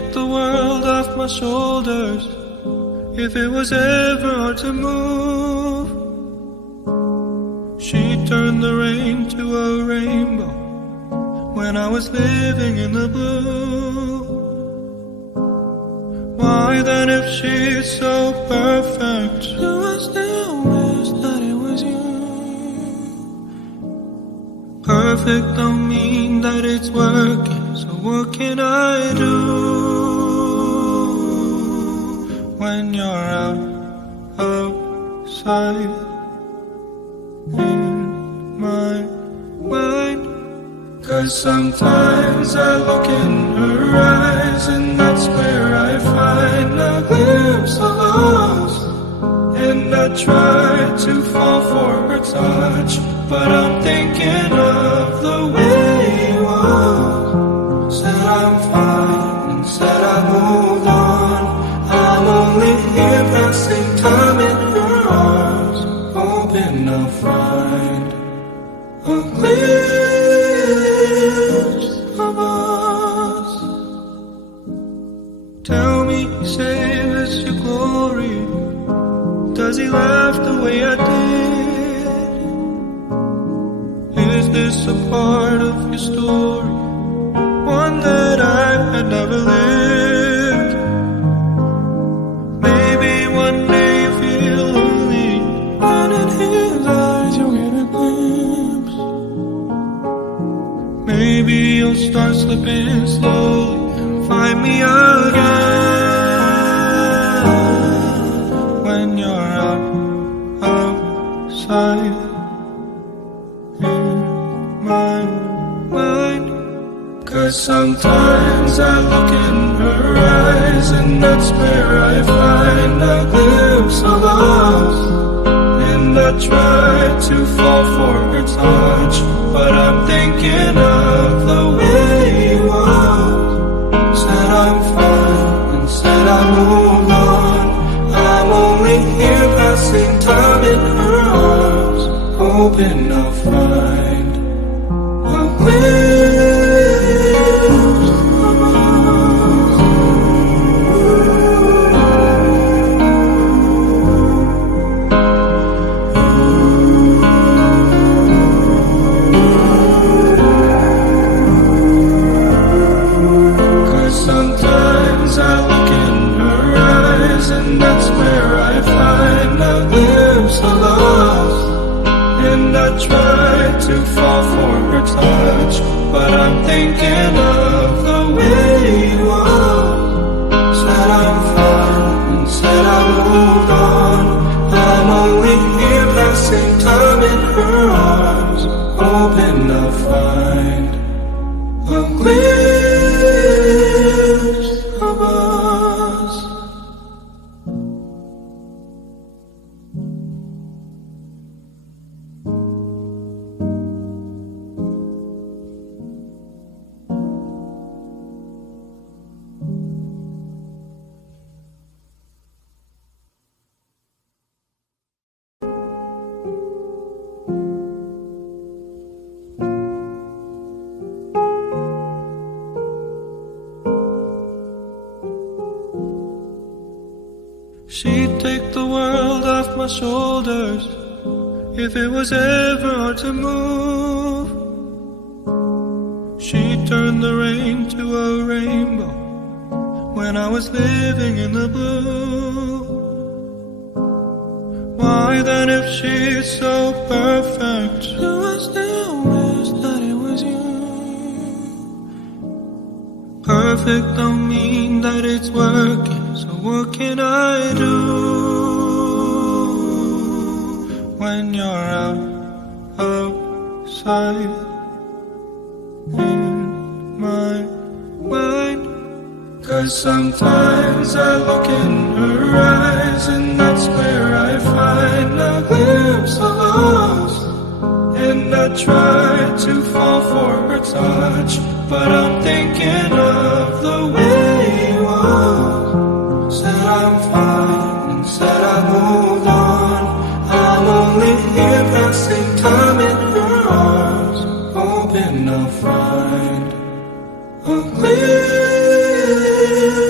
take the world off my shoulders. If it was ever hard to move, she'd turn the rain to a rainbow when I was living in the blue. Why then, if she's so perfect, do I still wish that it was you? Perfect don't mean that it's working, so what can I do when you're outside in my mind? 'Cause sometimes I look in her eyes, and that's where I find a glimpse of us. And I try to fall for her touch, but I'm thinking of the way he was. Said I'm fine, and said I moved on. I'm only here passing time in her arms, hoping I'll find a glimpse of us. Tell me, say this your glory? Does he laugh the way I did? Is this a part of your story, one that I had never lived? Maybe one day you feel lonely, and in his eyes you'll get a glimpse. Maybe you'll start slipping slowly and find me again when you're outside in my mind. 'Cause sometimes I look in her eyes, and that's where I find a glimpse of us. And I try to fall for her touch, but I'm thinking of the way he was. Said I'm fine, and said I moved on. I'm only here passing time in her arms, hoping I'll find a glimpse of us. 'Cause sometimes I look in her eyes, and that's where I find a glimpse of us. And I try to fall for her touch, but I'm thinking of the way he was. Said I'm fine, and said I moved on. I'm only here passing time in her arms, hoping I'll find a glimpse of us. She'd take the world off my shoulders. If it was ever hard to move, she'd turn the rain to a rainbow when I was living in the blue. Why then, if she's so perfect, do I still wish that it was you? Perfect don't mean that it's working, so what can I do when you're outside in my mind? 'Cause sometimes I look in her eyes, and that's where I find a glimpse of us. And I try to fall for her touch, but I'm thinking of the way he was. Said I'm fine, and said I moved on. I'm only here passing time in her arms, hoping I'll find a glimpse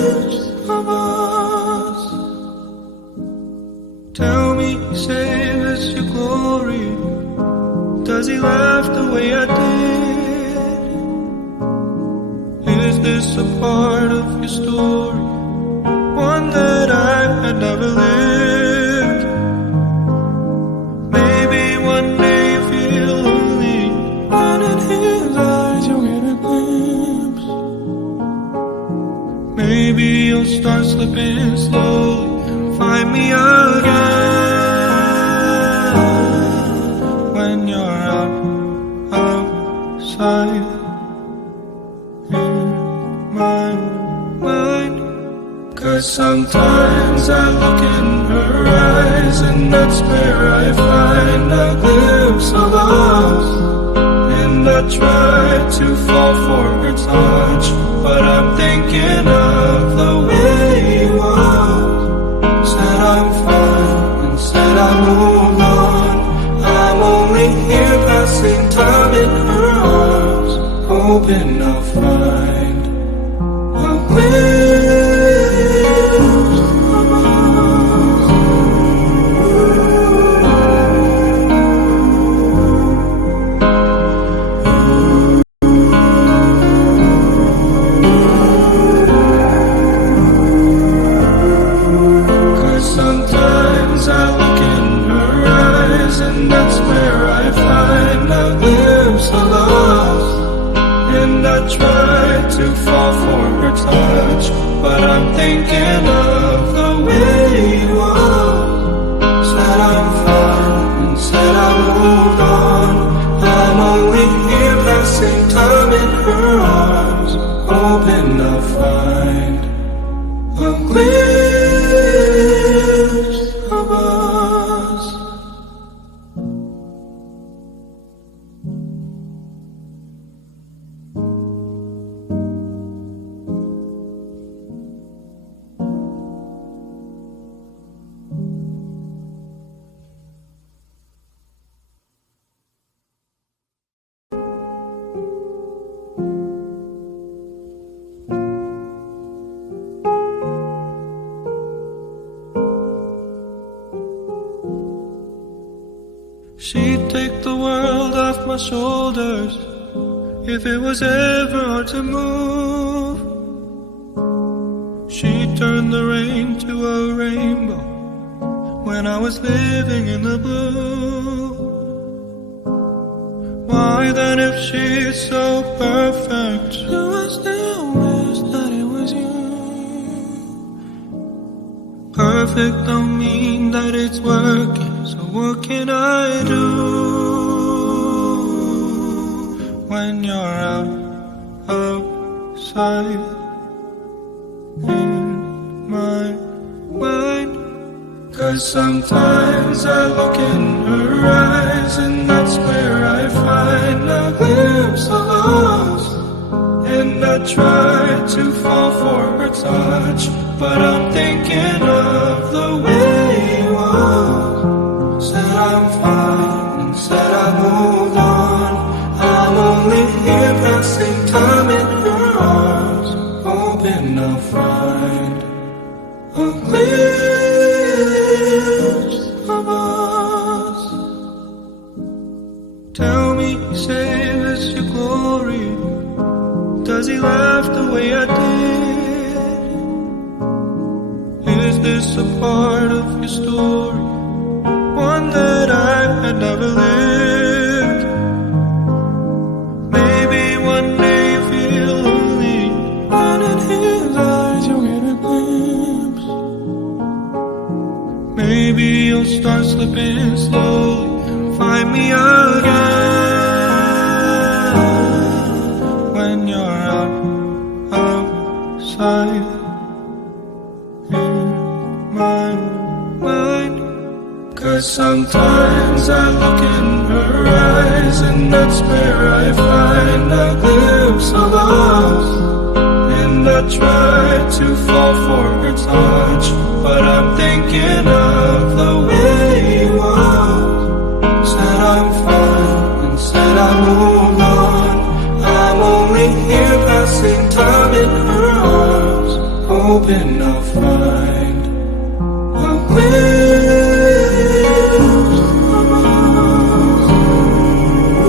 Does he laugh the way I did? Is this a part of your story, one that I had never lived? Maybe one day you feel lonely, and in his eyes you'll get a glimpse. Maybe you'll start slipping slowly and find me again when you're outside in my mind. 'Cause sometimes I look in her eyes, and that's where I find a glimpse of us. And I try to fall for her touch, but I'm thinking of the way you are. Said I'm fine, and said I moved on. I'm only here passing time in her arms, hoping I'll find a glimpse of us. 'Cause sometimes I look in her eyes, and that's where I find a glimpse of us. And I try to fall for her touch, but I'm thinking of the way you are. Said I'm fine, and said I moved on. I'm only here passing time in her arms, hoping I'll find a glimpse of us. She'd take the world off my shoulders if it was ever hard to move. She'd turn the rain to a rainbow when I was living in the blue. Why then, if she's so perfect, do I still wish that it was you? Perfect don't mean that it's working, so what can I do when you're outside in my mind? 'Cause sometimes I look in her eyes, and that's where I find a glimpse of us. And I try to fall for her touch, but I'm thinking of the way you are. Said I'm fine, and said I moved on. I'm only here passing time in her arms, hoping I'll find a glimpse of us. Tell me, say this your glory? Does he laugh the way I did? Is this a part of your story, one that I had never lived? Maybe one day you feel lonely, and in his eyes you'll get a glimpse. Maybe you'll start slipping slowly and find me again when you're outside in my mind. 'Cause sometimes I look in her eyes, and that's where I find a glimpse of us. And I try to fall for her touch, but I'm thinking of the way you are. Said I'm fine, and said I moved on. I'm only here passing time in her arms, hoping I'll find a glimpse of us.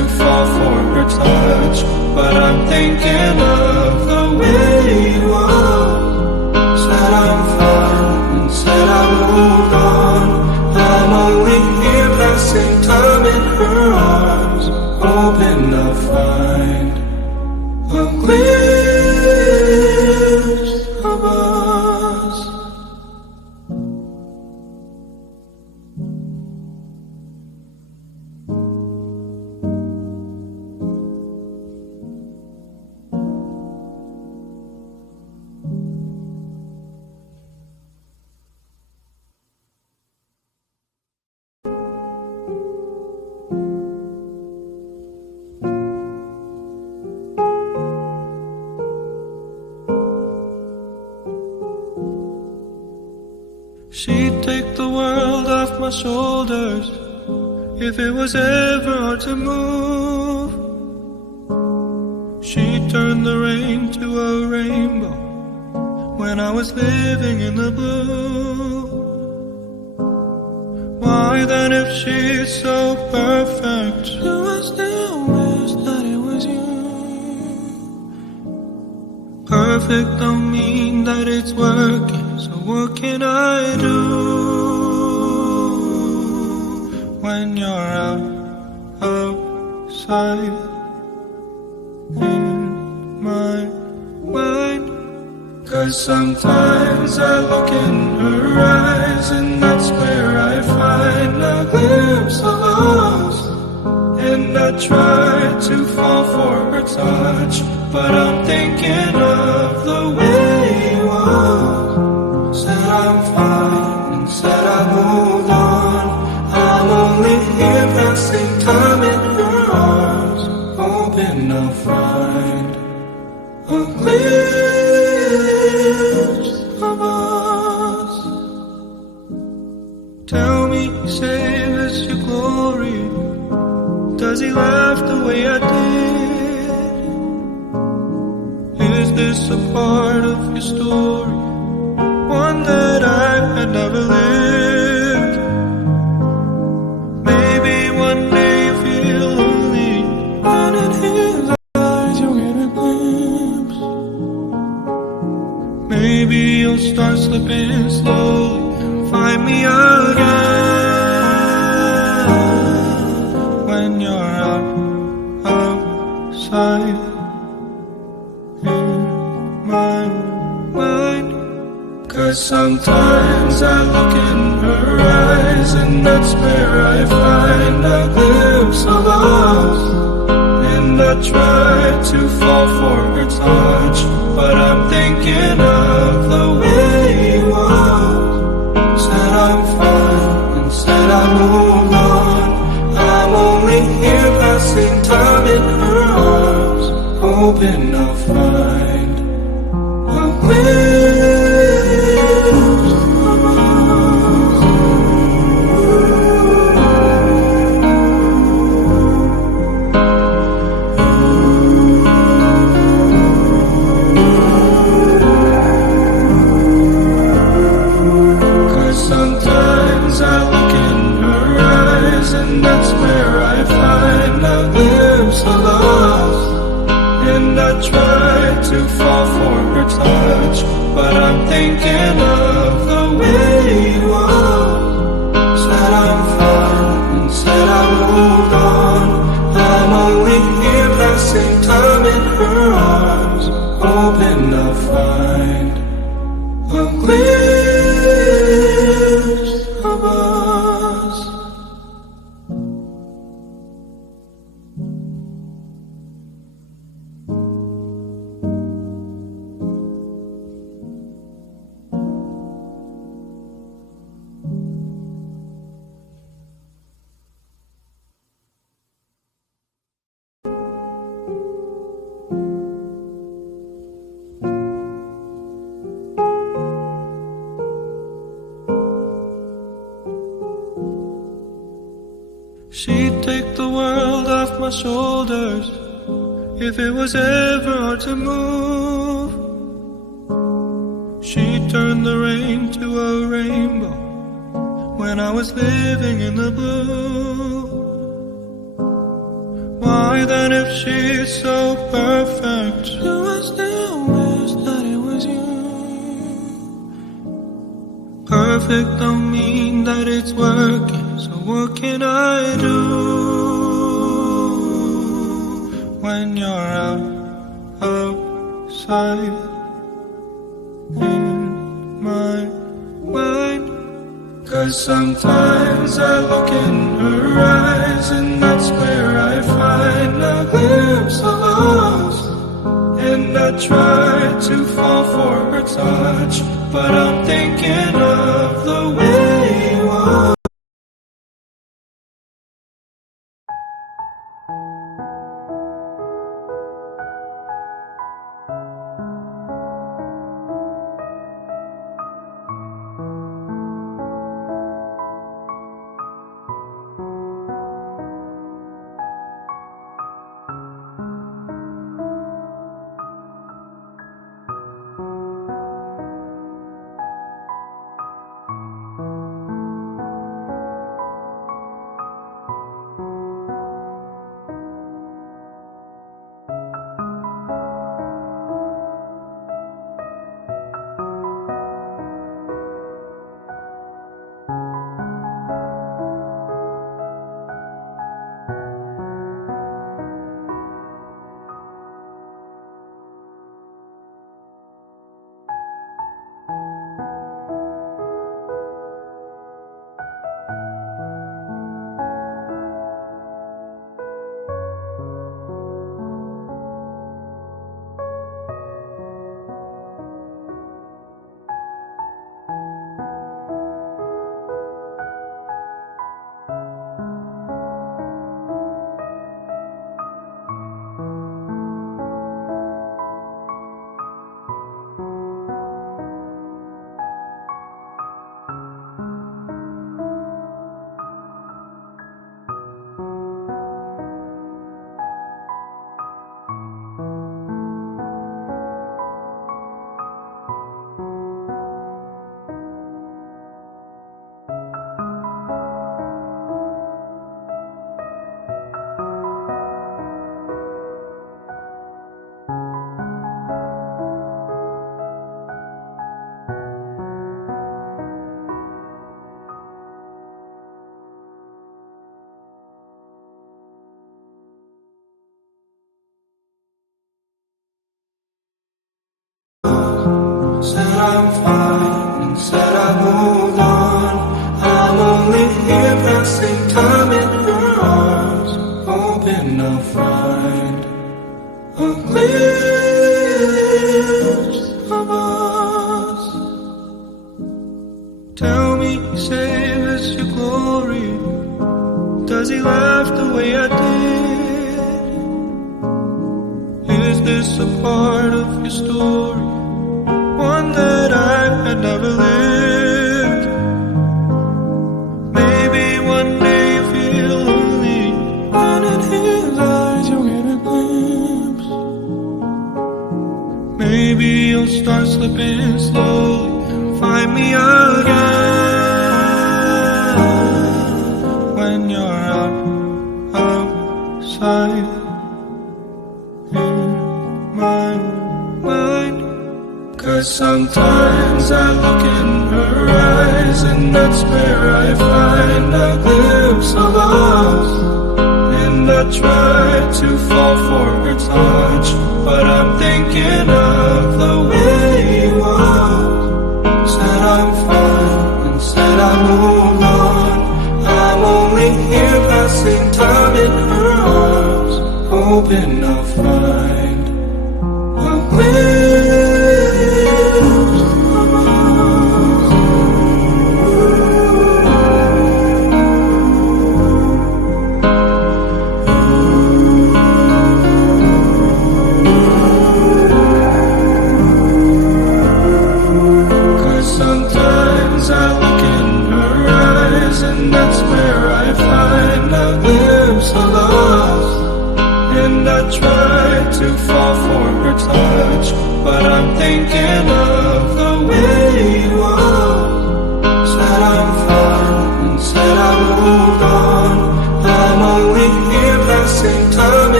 but I'm thinking of the way it was. Said I'm fine and said I moved on. I'm only here passing time in her arms, hoping I'll find a glimpse of us. She'd take the world off my shoulders if it was ever hard to move. She'd turn the rain to a rainbow when I was living in the blue. Why then, if she's so perfect, do I still wish that it was you? Perfect don't mean that it's working, so what can I do when you're outside in my mind? 'Cause sometimes I look in her eyes, and that's where I find a glimpse of us. And I try to fall for her touch, but I'm thinking of the way it was. Said I'm fine and said I moved on. I'm only here passing time in her arms, hoping I'll find a glimpse of us. Tell me, say this your glory? Does he laugh the way I did? Is this a part of your story, one that I had never lived? Maybe one day you feel lonely, and in his eyes you'll get a glimpse. Maybe you'll start slipping slowly and find me again when you're outside in my mind. 'Cause sometimes I look in her eyes, and that's where I find a glimpse of us. And I try to fall for her touch, but I'm thinking of the way it was. Said I'm fine and said I moved on. I'm only here passing time in her arms, hoping I'll find a glimpse of us. 'Cause sometimes I look in her eyes, and that's where I find a glimpse of us. And I try to fall for her touch, but I'm thinking of the way it was. Said I'm fine and said I moved on. I'm only here passing time in her arms, hoping I'll find a glimpse of us. She'd take the world off my shoulders if it was ever hard to move. She'd turn the rain to a rainbow when I was living in the blue. Why then, if she's so perfect, do I still wish that it was you? Perfect don't mean that it's working, so what can I do when you're outside in my mind? 'Cause sometimes I look in her eyes, and that's where I find a glimpse of us. And I try to fall for her touch, but I'm thinking of the way you are. Said I'm fine and said I moved on. I'm only here passing time in her arms, hoping I'll find a glimpse of us. Tell me, save us your glory. Does he laugh the way I did? Is this a part of your story? One that I had never lived. Maybe one day you feel lonely, and in his eyes you'll get a glimpse. Maybe you'll start slipping slowly and find me again when you're outside in my mind. 'Cause sometimes I look in her eyes, and that's where I find a glimpse of us. And I try to fall for her touch, but I'm thinking of the way you are. Said I'm fine and said I moved on. I'm only here passing time in her arms, hoping I'll find a glimpse. And I try to fall for her touch, but I'm thinking of the way you are. Said I'm fine and said I moved on. I'm only here passing time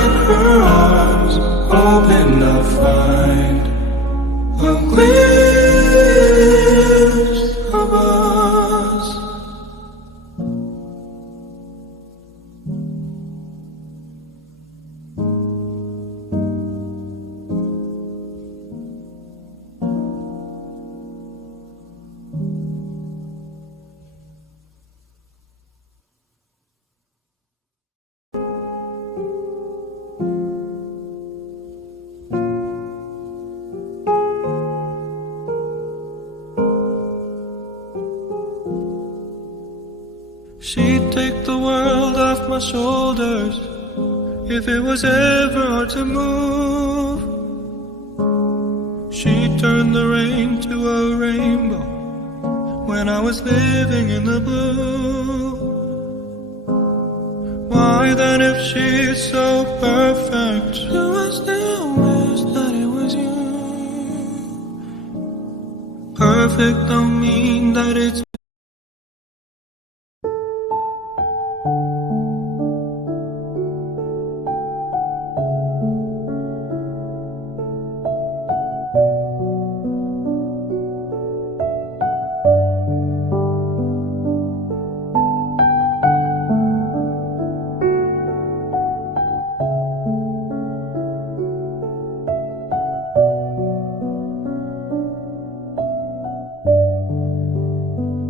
in her arms, hoping I'll find a glimpse of us. She'd take the world off my shoulders if it was ever hard to move. She'd turn the rain to a rainbow when I was living in the blue. Why then, if she's so perfect, do I still wish that it was you? Perfect don't mean that it's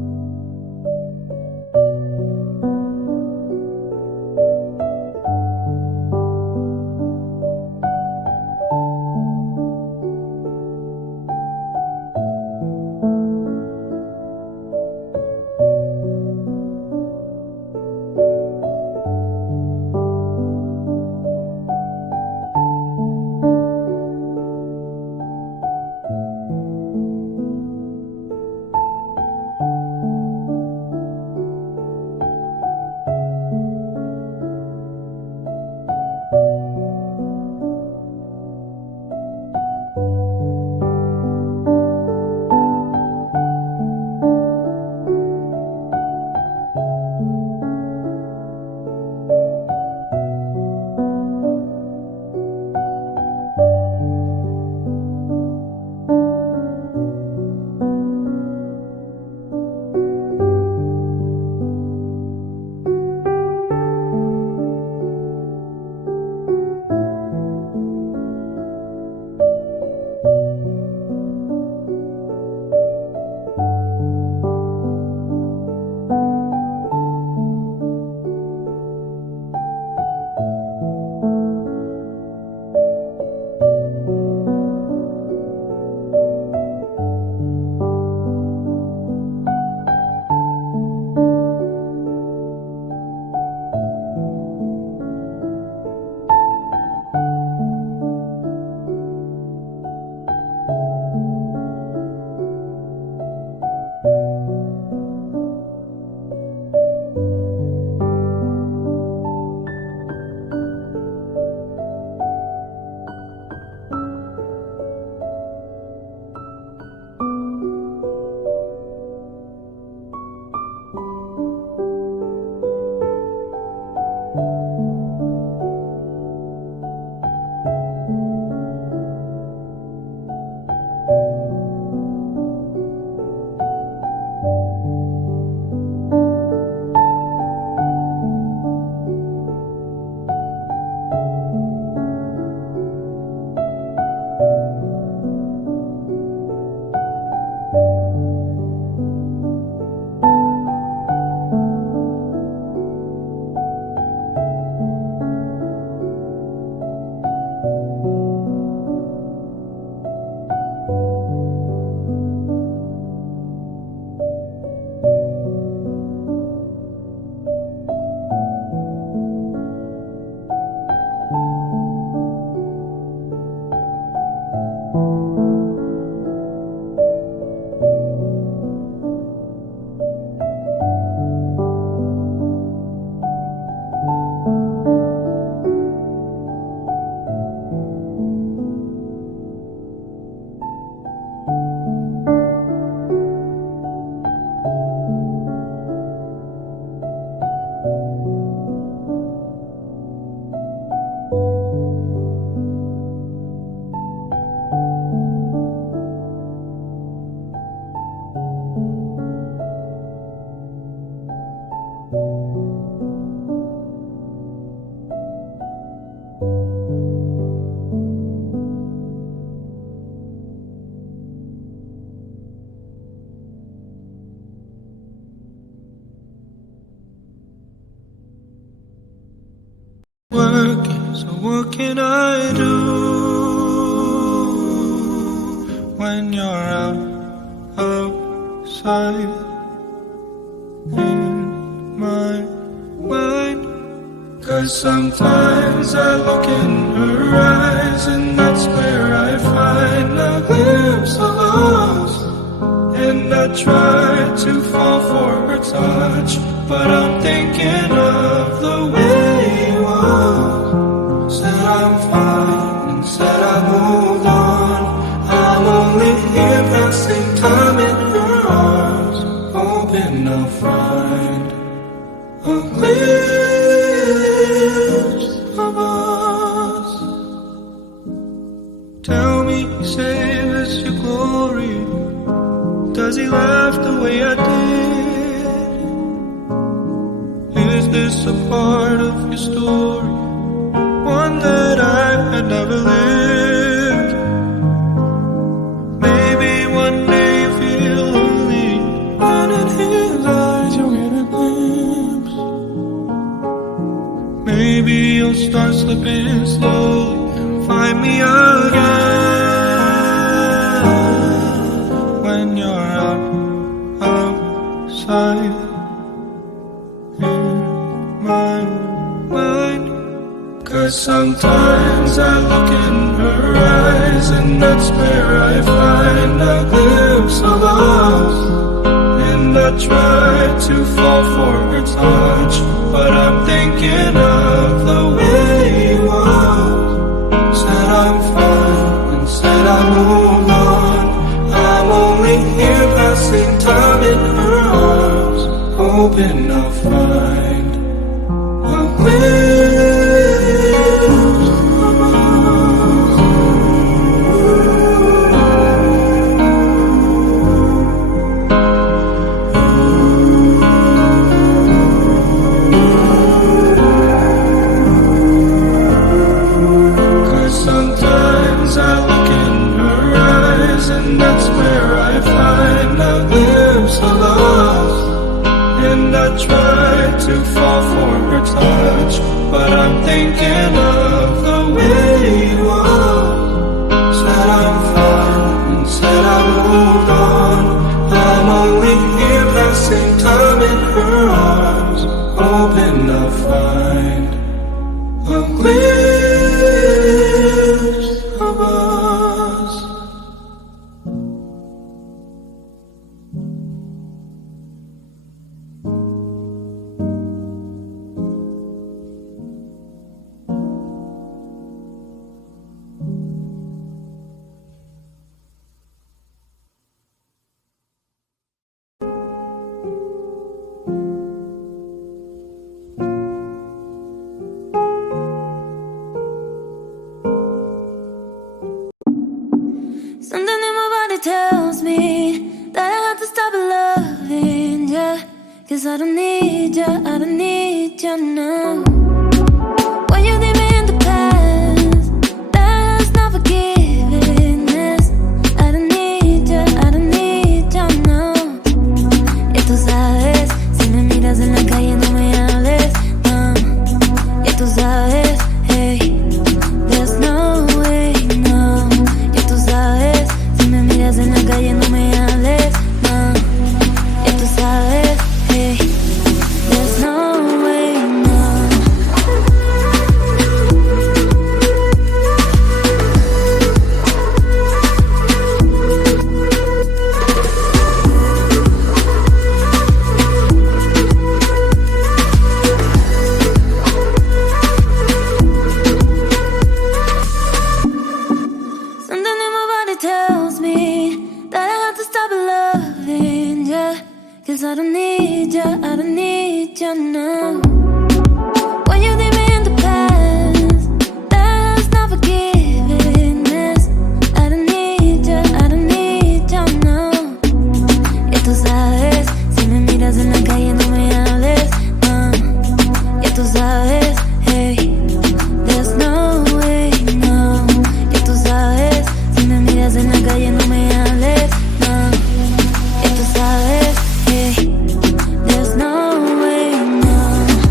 What can I do when you're outside in my mind? 'Cause sometimes I look in her eyes, and that's where I find a glimpse of us. And I try to fall for her touch, but I'm thinking of the way you are. Said I'm fine and said I moved on. I'm only here passing time in her arms, hoping I'll find a glimpse of us. Tell me, say this your glory? Does he laugh the way I did? Is this a part of your story? One that I had never lived. Maybe one day you feel lonely, and in his eyes you'll get a glimpse. Maybe you'll start slipping slowly and find me again when you're outside in my mind. 'Cause sometimes I look in her eyes, and that's where I find a glimpse of us. And I try to fall for her touch, but I'm thinking of the way you are. Said I'm fine and said I moved on. I'm only here passing time in her arms, hoping I'll find a glimpse of us. 'Cause sometimes I look in her eyes, and that's where I find a glimpse of us. And I try to fall for her touch, but I'm thinking of the way you are. Said I'm fine and said I moved on. I'm only here passing time in her arms, hoping I'll find a glimpse of us. Something in my body tells me that I have to stop loving ya. 'Cause I don't need ya, I don't need ya now. When you leave me in the past, that's not forgiveness. I don't need ya, I don't need ya now. Y tú sabes, si me miras en la calle no me hables, no. Y tú sabes, hey, there's no way, no. Y tú sabes, si me miras en la calle no me hables, no. Y tú sabes, hey, there's no way, no. Something in my body tells me that I have to stop loving ya. 'Cause I don't need ya, I don't need ya now. When you leave me in the past, that's not forgiveness. I don't need ya, I don't need ya now. Y tú sabes, si me miras en la calle no me hables, no. Y tú sabes, hey, there's no way, no. Y tú sabes, si me miras en la calle no me hables, no. Y tú sabes, hey, there's no way, no.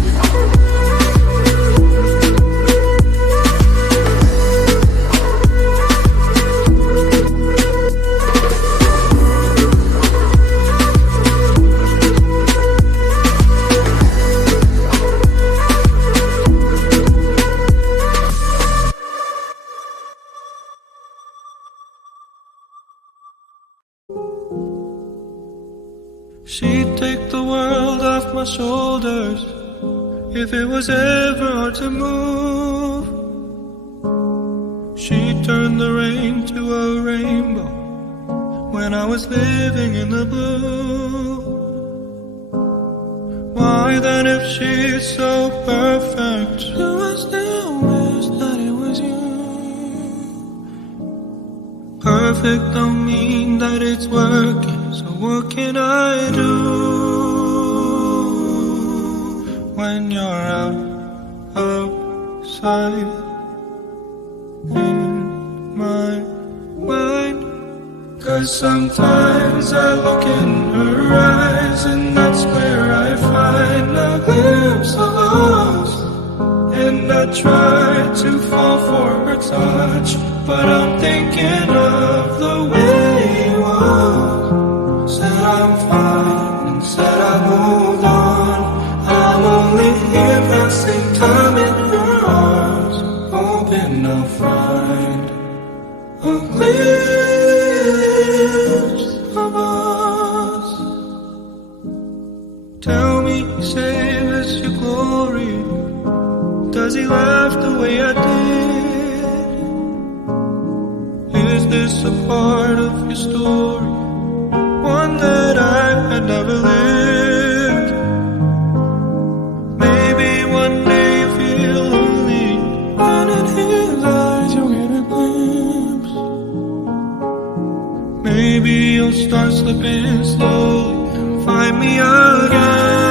She'd take the world off my shoulders if it was ever hard to move. She'd turn the rain to a rainbow when I was living in the blue. Why then, if she's so perfect, do I still wish that it was you? Perfect don't mean that it's working, so what can I do when you're outside in my mind? 'Cause sometimes I look in her eyes, and that's where I find a glimpse of us. And I try to fall for her touch, but I'm thinking of the way you was. Said I'm fine, and said I moved on. I'm only here passing time in her arms, hoping I'll find a glimpse of us. Tell me, say this your glory? Does he laugh the way I did? Is this a part of your story, one that I had never lived? Maybe one day you feel lonely, and in his eyes you'll get a glimpse. Maybe you'll start slipping slowly and find me again.